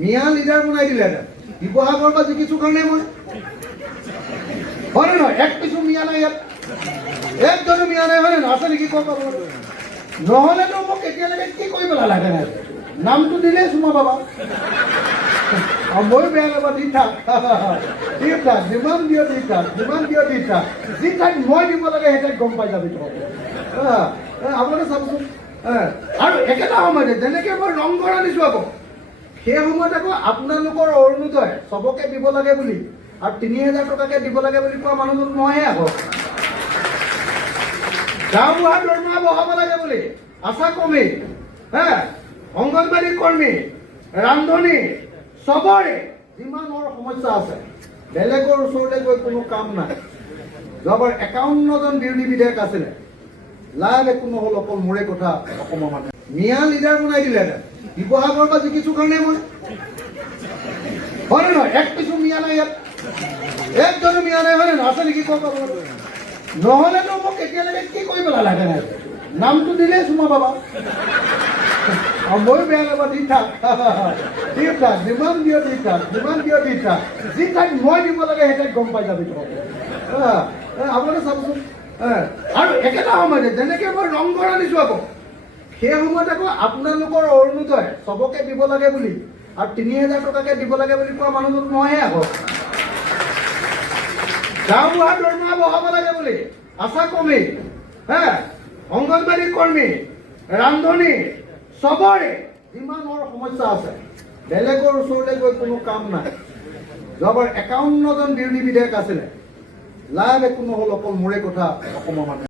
মিয়া leader বনাই দিলে এটা শিৱসাগৰ পৰা জিকিছোঁ কাৰণে মই হয় নহয় এক পিছো মিয়া নাই ইয়াত একজনো মিয়া নাই হয় নহয় আছে নেকি কওক নহ'লেতো মোক এতিয়ালৈকে কি কৰি পেলালে নামটো দিলেই চুমা বাবা ময়ো বেয়া নাপাওঁ দি থাক যিমান দিয় দি থাক যিমান দিয় দি থাক যি ঠাইত মই দিব লাগে সেই ঠাইত গম পাই যাবি আপোনালোকে চাবচোন আৰু একেটা সময়তে যেনেকৈ মই ৰংঘৰ আনিছোঁ আকৌ সেই সময়ত আকৌ আপোনালোকৰ অৰুণোদয় চবকে দিব লাগে বুলি আৰু ৩,০০০ টকাকৈ দিব লাগে বুলি কোৱা মানুহজন মইহে আকৌ গাঁওবুঢ়াৰ দৰমহা বঢ়াব লাগে বুলি আশা কৰ্মী অংগনবাড়ী কৰ্মী ৰান্ধনী চবৰে যিমানৰ সমস্যা আছে বেলেগৰ ওচৰলৈ গৈ কোনো কাম নাই যোৱাবাৰ ৫১জন বিৰোধী বিধায়ক আছিলে লাভ একো নহ'ল অকল মোৰে কথা অসমৰ মানুহে মিয়া লিডাৰ বনাই দিলে এটা শিৱসাগৰ পৰা জিকিছোঁ কাৰণে মই হয় নহয় এক পিছো মিয়া নাই ইয়াত একজনো মিয়া নাই হয় নহয় আছে নেকি কওক নহ'লেতো মোক এতিয়ালৈকে কি কৰি পেলালে নামটো দিলেই চুমা বাবা ময়ো বেয়া নাপাওঁ দি থাক যিমান দিয় দি থাক যিমান দিয় দি থাক যি ঠাইত মই দিব লাগে সেই ঠাইত গম পাই যাবি আপোনালোকে চাবচোন আৰু একেটা সময়তে যেনেকৈ মই ৰংঘৰ আনিছোঁ আকৌ সেই সময়ত আকৌ আপোনালোকৰ অৰুণোদয় চবকে দিব লাগে বুলি আৰু ৩,০০০ টকাকৈ দিব লাগে বুলি কোৱা মানুহজন মইহে আকৌ গাঁওবুঢ়াৰ দৰমহা বঢ়াব লাগে বুলি আশা কৰ্মী অংগনবাড়ী কৰ্মী ৰান্ধনী চবৰে যিমানৰ সমস্যা আছে বেলেগৰ ওচৰলৈ গৈ কোনো কাম নাই যোৱাবাৰ ৫১জন বিৰোধী বিধায়ক আছিলে লাভ একো নহ'ল অকল মোৰে কথা অসমৰ মানুহে